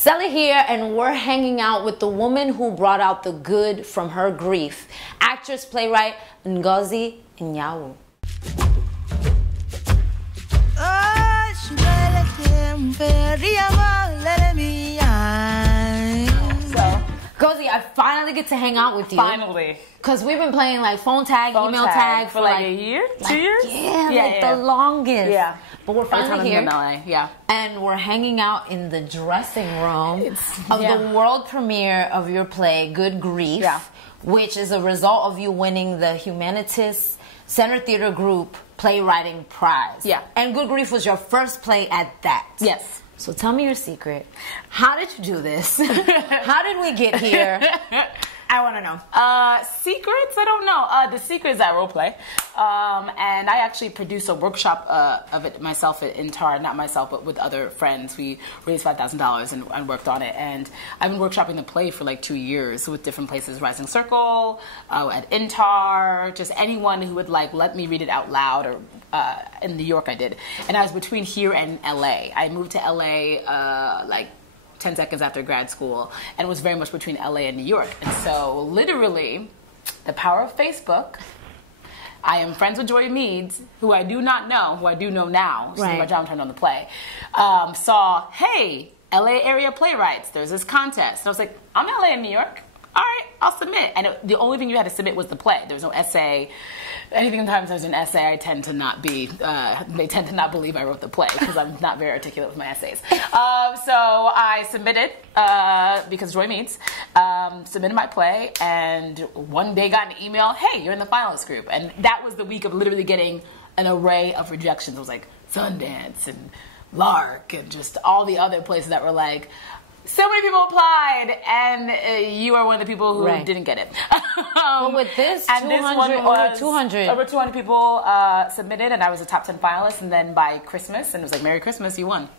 Celi here, and we're hanging out with the woman who brought out the good from her grief, actress, playwright Ngozi Anyanwu. Ngozi, I finally get to hang out with you. Finally. Because we've been playing like phone tag, email tag for like a year? 2 years? Yeah, the longest. Yeah. But we're finally here. In LA. Yeah. And we're hanging out in the dressing room of the world premiere of your play, Good Grief, which is a result of you winning the Humanities Center Theater Group Playwriting Prize. Yeah. And Good Grief was your first play at that. Yes. So tell me your secret. How did you do this? How did we get here? I want to know. Secrets? I don't know. The secret is that role play. And I actually produced a workshop of it myself in Tar, not myself, but with other friends. We raised $5,000 and worked on it. And I've been workshopping the play for like 2 years with different places, Rising Circle, at Intar, just anyone who would like let me read it out loud, or in New York I did. And I was between here and LA. I moved to LA like 10 seconds after grad school, and it was very much between LA and New York. And so literally, the power of Facebook, I am friends with Joy Meads, who I do not know, who I do know now, since my job turned on the play, saw, hey, LA area playwrights, there's this contest. And I was like, I'm in LA and New York. All right, I'll submit. And the only thing you had to submit was the play. There was no essay. Anything times there's an essay, I tend to not be, they tend to not believe I wrote the play because I'm not very articulate with my essays. So I submitted, because Joy Meads, submitted my play, and one day got an email, hey, you're in the finalist group. And that was the week of literally getting an array of rejections. It was like Sundance and Lark and just all the other places that were like, so many people applied, and you are one of the people who didn't get it. Well, with this, over 200 people submitted, and I was a top 10 finalist. And then by Christmas, and it was like, Merry Christmas, you won.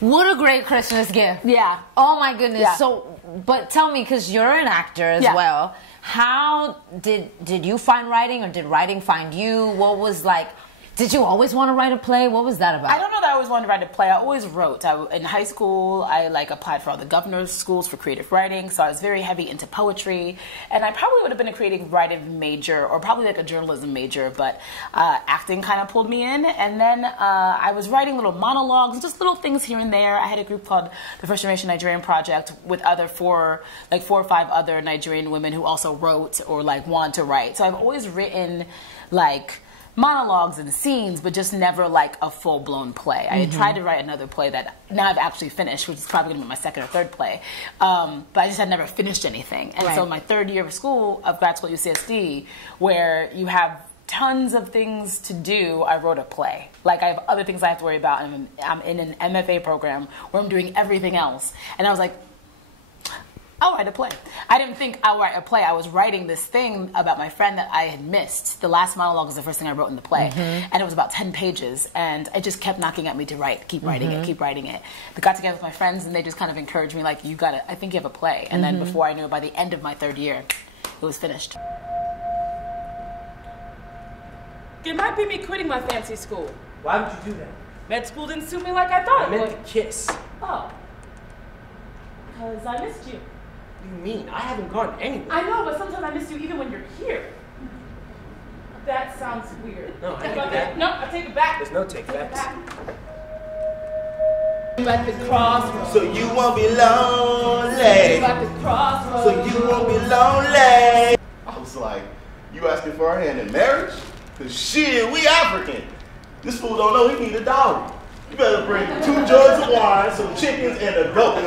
What a great Christmas gift. Yeah. Oh my goodness. Yeah. So, but tell me, because you're an actor as well, how did you find writing, or did writing find you? What was like, did you always want to write a play? What was that about? I don't know that I always wanted to write a play. I always wrote. In high school, I applied for all the governor's schools for creative writing, so I was very heavy into poetry. And I probably would have been a creative writing major, or probably like a journalism major, but acting kind of pulled me in. And then I was writing little monologues, just little things here and there. I had a group called the First Generation Nigerian Project with four or five other Nigerian women who also wrote or like wanted to write. So I've always written like monologues and scenes, but just never like a full-blown play. I had tried to write another play that now I've actually finished, which is probably going to be my second or third play, but I just had never finished anything. And so my third year of school, of grad school at UCSD, where you have tons of things to do, I wrote a play. Like, I have other things I have to worry about, and I'm in an MFA program where I'm doing everything else. And I was like, I'll write a play. I didn't think I'll write a play. I was writing this thing about my friend that I had missed. The last monologue was the first thing I wrote in the play. And it was about 10 pages. And it just kept knocking at me to write, keep writing it, keep writing it. I got together with my friends, and they just kind of encouraged me, like, you got it. I think you have a play. And then before I knew it, by the end of my third year, it was finished. It might be me quitting my fancy school. Why would you do that? Med school didn't suit me like I thought it would. I meant to kiss. Oh. Because I missed you. What do you mean? I haven't gone anywhere. I know, but sometimes I miss you even when you're here. That sounds weird. No, I take it back. No, I take it back. There's no take backs. At the crossroads. So you won't be lonely. At the crossroads. So you won't be lonely. I was like, you asking for her hand in marriage? Cause shit, we African. This fool don't know he need a dowry. You better bring 2 jugs of wine, some chickens, and a goat.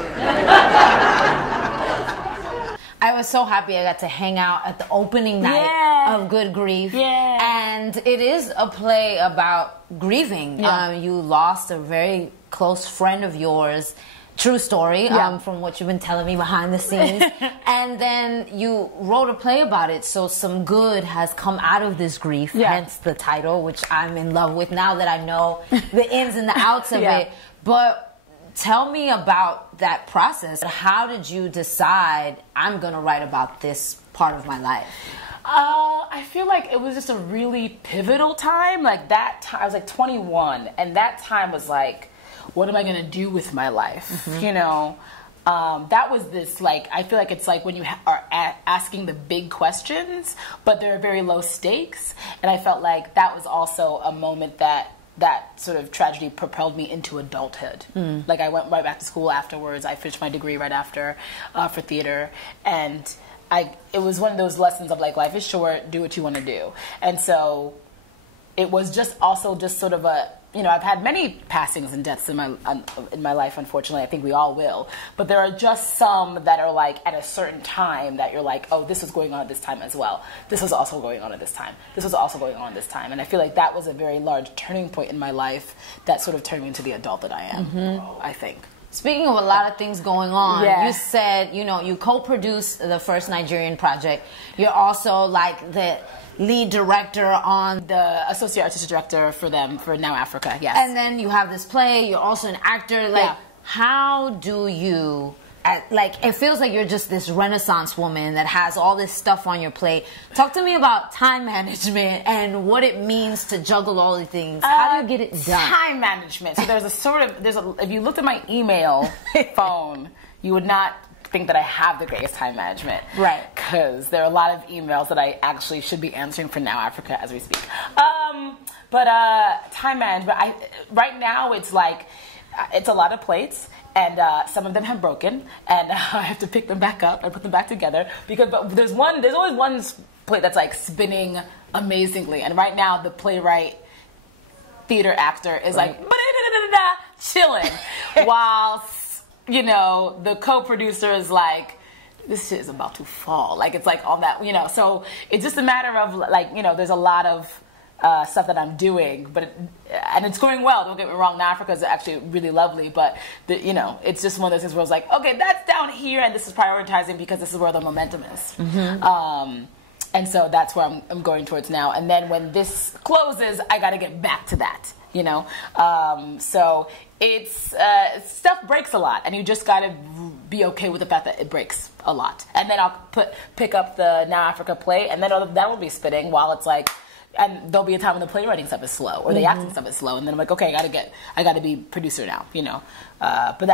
I was so happy I got to hang out at the opening night of Good Grief. And it is a play about grieving. You lost a very close friend of yours. True story, from what you've been telling me behind the scenes. And then you wrote a play about it, so some good has come out of this grief, hence the title, which I'm in love with now that I know the ins and the outs of it. But tell me about that process. How did you decide, I'm going to write about this part of my life? I feel like it was just a really pivotal time. Like that time, I was like 21, and that time was like what am I going to do with my life? You know, that was this, like, I feel like it's like when you are asking the big questions, but they're very low stakes. And I felt like that was also a moment that sort of tragedy propelled me into adulthood. Like, I went right back to school afterwards. I finished my degree right after for theater. And it was one of those lessons of, like, life is short, do what you want to do. And so it was just also just sort of a, you know, I've had many passings and deaths in my life, unfortunately. I think we all will. But there are just some that are like at a certain time that you're like, oh, this was going on at this time as well. This was also going on at this time. This was also going on at this time. And I feel like that was a very large turning point in my life that sort of turned me into the adult that I am, I think. Speaking of a lot of things going on, you said, you know, you co-produced the first Nigerian project. You're also like the lead director on the associate artistic director for them for Now Africa, yes. And then you have this play, you're also an actor. Like, how do you, like, it feels like you're just this Renaissance woman that has all this stuff on your plate. Talk to me about time management and what it means to juggle all the things. How do you get it done? Time management. So there's a sort of, if you looked at my email phone, you would not think that I have the greatest time management. Right. Because there are a lot of emails that I actually should be answering for Now Africa as we speak. But time management, right now it's like, it's a lot of plates, and some of them have broken, and I have to pick them back up and put them back together, but there's always one plate that's like spinning amazingly, and right now the playwright theater actor is like chilling, while, you know, the co-producer is like, this shit is about to fall. Like, it's like on that, you know, so it's just a matter of, like, you know, there's a lot of stuff that I'm doing, and it's going well, don't get me wrong. Now Africa is actually really lovely, but, you know, it's just one of those things where it's like, okay, that's down here, and this is prioritizing because this is where the momentum is. And so that's where I'm going towards now. And then when this closes, I got to get back to that, you know? So it's, stuff breaks a lot, and you just got to be okay with the fact that it breaks a lot. And then I'll pick up the Now Africa play, and then that will be spinning while it's like, and there'll be a time when the playwriting stuff is slow, or the acting stuff is slow, and then I'm like, okay, I got to be producer now, you know? But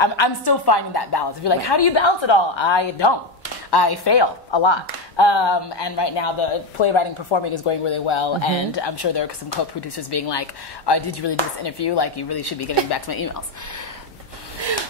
I'm still finding that balance. If you're like, how do you balance it all? I don't. I fail a lot. And right now the playwriting performing is going really well, and I'm sure there are some co-producers being like, did you really do this interview? Like, you really should be getting back to my emails.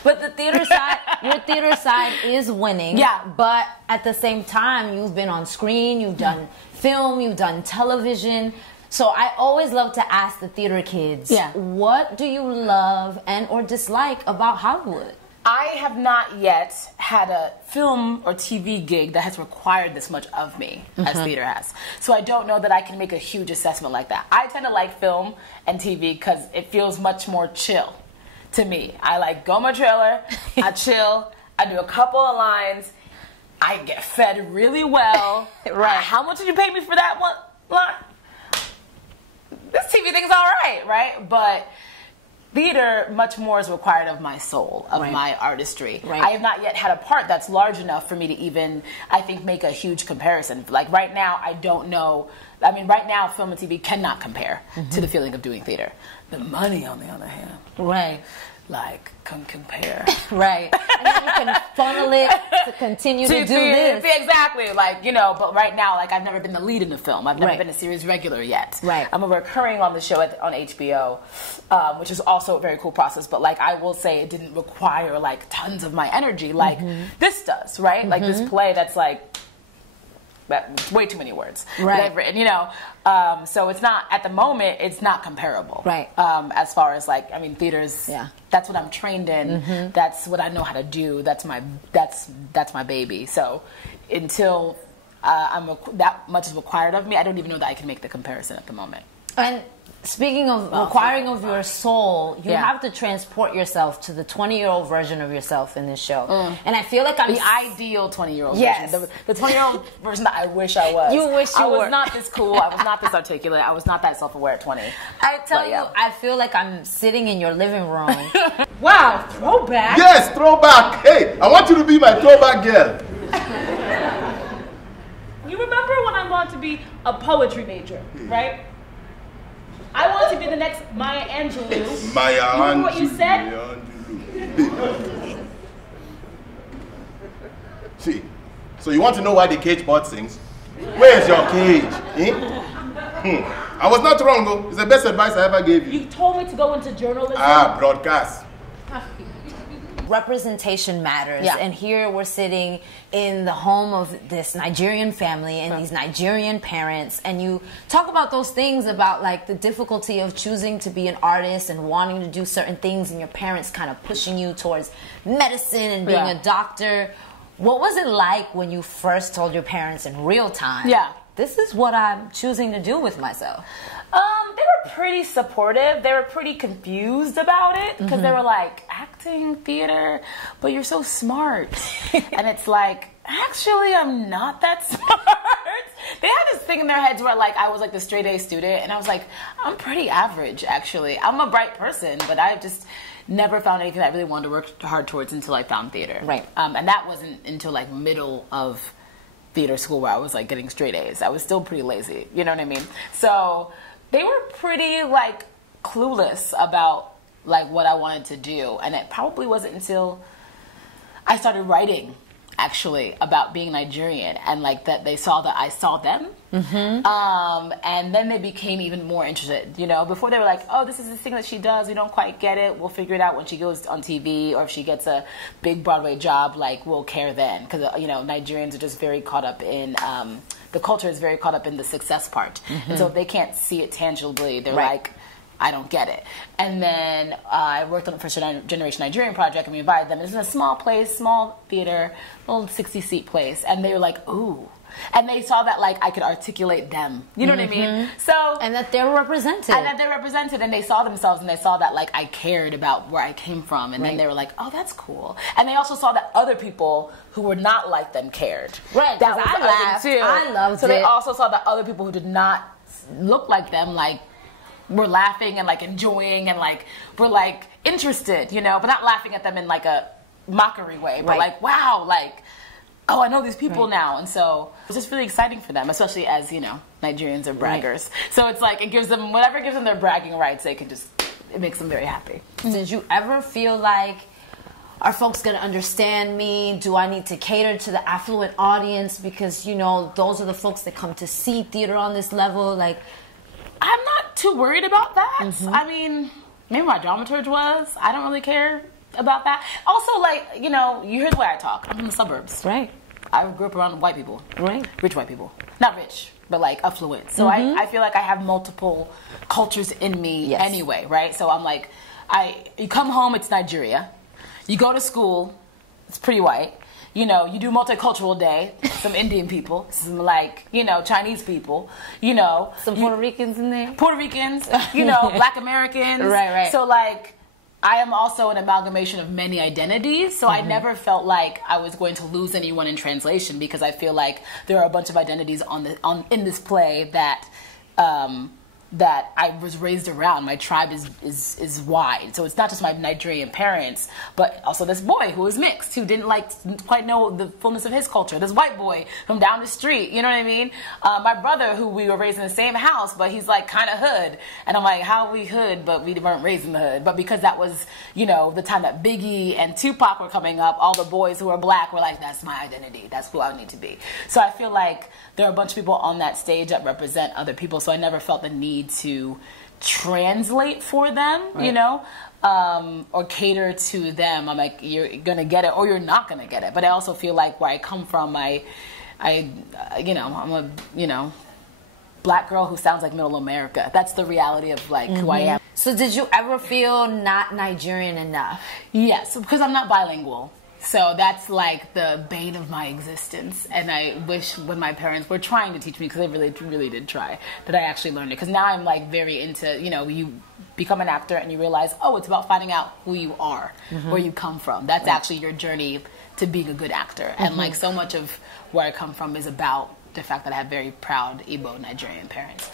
But the theater side, your theater side is winning. Yeah. But at the same time, you've been on screen, you've done film, you've done television. So I always love to ask the theater kids, what do you love and or dislike about Hollywood? I have not yet had a film or TV gig that has required this much of me as theater has. So I don't know that I can make a huge assessment like that. I tend to like film and TV because it feels much more chill to me. I like go my trailer, I chill, I do a couple of lines, I get fed really well. How much did you pay me for that one line? This TV thing's all right? But theater, much more is required of my soul, of my artistry. I have not yet had a part that's large enough for me to even, I think, make a huge comparison. Like right now, I don't know. I mean, right now, film and TV cannot compare to the feeling of doing theater. The money, on the other hand, like, can compare. And then you can funnel it to continue to do this. Exactly. Like, you know, but right now, like, I've never been the lead in a film. I've never been a series regular yet. I'm a recurring on the show on HBO, which is also a very cool process. But, like, I will say it didn't require, like, tons of my energy like this does, right? Like, this play that's, like, way too many words that I've written, you know. So it's not, at the moment, it's not comparable. As far as, like, I mean, theater's, that's what I'm trained in. That's what I know how to do. That's my baby. So until that much is required of me, I don't even know that I can make the comparison at the moment. And speaking of requiring of your soul, you have to transport yourself to the 20-year-old version of yourself in this show. And I feel like I'm the ideal 20-year-old version. The 20-year-old version that I wish I was. You wish you were. I was not this cool. I was not this articulate. I was not that self-aware at 20. I tell you, I feel like I'm sitting in your living room. Wow, throwback. Yes, throwback. Hey, I want you to be my throwback girl. You remember when I wanted to be a poetry major, right? I want to be the next Maya Angelou. Maya You remember what you said? Angelou. See, so you want to know why the cage bird sings? Where's your cage? I was not wrong though. It's the best advice I ever gave you. You told me to go into journalism. Broadcast. Representation matters, and here we're sitting in the home of this Nigerian family and these Nigerian parents, and you talk about those things about like the difficulty of choosing to be an artist and wanting to do certain things, and your parents kind of pushing you towards medicine and being a doctor. What was it like when you first told your parents in real time? This is what I'm choosing to do with myself. They were pretty supportive. They were pretty confused about it because they were like, acting, theater, but you're so smart. And it's like, actually, I'm not that smart. They had this thing in their heads where like I was like the straight A student, and I was like, I'm pretty average, actually. I'm a bright person, but I've just never found anything that I really wanted to work hard towards until I found theater. Right. And that wasn't until like middle of theater school where I was like getting straight A's. I was still pretty lazy, you know what I mean? So they were pretty like clueless about like what I wanted to do, and it probably wasn't until I started writing actually about being Nigerian and like that they saw that I saw them, and then they became even more interested. You know, before they were like, oh, this is the thing that she does, we don't quite get it, we'll figure it out when she goes on TV or if she gets a big Broadway job, like we'll care then, because you know, Nigerians are just very caught up in the culture is very caught up in the success part, and so if they can't see it tangibly, they're like, I don't get it. And then I worked on the First Generation Nigerian project, and we invited them. It was in a small place, small theater, little 60-seat place, and they were like, ooh. And they saw that like I could articulate them. You know what I mean? So and that they were represented. And that they were represented, and they saw themselves, and they saw that like I cared about where I came from, and then they were like, oh, that's cool. And they also saw that other people who were not like them cared. Right. That was the other thing too. I loved it. So they also saw that other people who did not look like them, like, we're laughing and like enjoying and like we're like interested, you know, but not laughing at them in like a mockery way, but like, wow, like, oh, I know these people now. And so it's just really exciting for them, especially as, you know, Nigerians are braggers. So it's like, it gives them, whatever gives them their bragging rights, they can just, it makes them very happy. Did you ever feel like, are folks going to understand me? Do I need to cater to the affluent audience? Because, you know, those are the folks that come to see theater on this level. Like, I'm not too worried about that. I mean, maybe my dramaturge was. I don't really care about that. Also, like, you know, you hear the way I talk. I'm from the suburbs. Right. I grew up around white people. Right. Rich white people. Not rich, but like affluent. So I feel like I have multiple cultures in me anyway, right? So I'm like, you come home, it's Nigeria. You go to school, it's pretty white. You know, you do multicultural day, some Indian people, some like, you know, Chinese people, you know. Some Puerto Ricans in there. Puerto Ricans, you know, Black Americans. Right. So like, I am also an amalgamation of many identities, so I never felt like I was going to lose anyone in translation, because I feel like there are a bunch of identities in this play that that I was raised around. My tribe is wide. So it's not just my Nigerian parents, but also this boy who is mixed, who didn't quite know the fullness of his culture. This white boy from down the street, you know what I mean? My brother, who we were raised in the same house, but he's like kind of hood. And I'm like, how are we hood, but we weren't raised in the hood? But because that was, you know, the time that Biggie and Tupac were coming up, all the boys who were black were like, that's my identity. That's who I need to be. So I feel like there are a bunch of people on that stage that represent other people. So I never felt the need to translate for them, you know, or cater to them. I'm like, you're gonna get it or you're not gonna get it. But I also feel like where I come from, you know, I'm a, you know, black girl who sounds like middle America. That's the reality of like who I am. So did you ever feel not Nigerian enough? Yes, because I'm not bilingual. So that's like the bane of my existence. And I wish when my parents were trying to teach me, because they really did try, that I actually learned it. Because now I'm like very into, you know, you become an actor and you realize, oh, it's about finding out who you are, where you come from. That's actually your journey to being a good actor. And like so much of where I come from is about the fact that I have very proud Igbo Nigerian parents.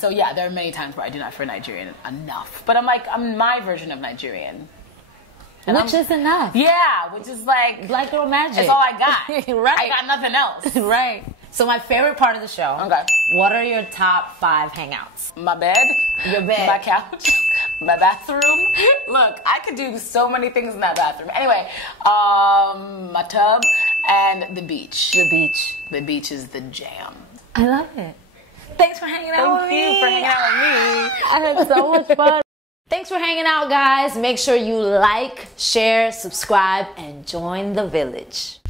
So yeah, there are many times where I do not feel Nigerian enough. But I'm like, I'm my version of Nigerian. Which is enough. Yeah, which is like girl magic. It's all I got. Right. I got nothing else. Right. So my favorite part of the show. Okay. What are your top 5 hangouts? My bed. Your bed. My couch. My bathroom. Look, I could do so many things in that bathroom. Anyway, my tub and the beach. The beach. The beach is the jam. I love it. Thanks for hanging out with me. Thank you for hanging out with me. I had so much fun. Thanks for hanging out, guys. Make sure you like, share, subscribe, and join the village.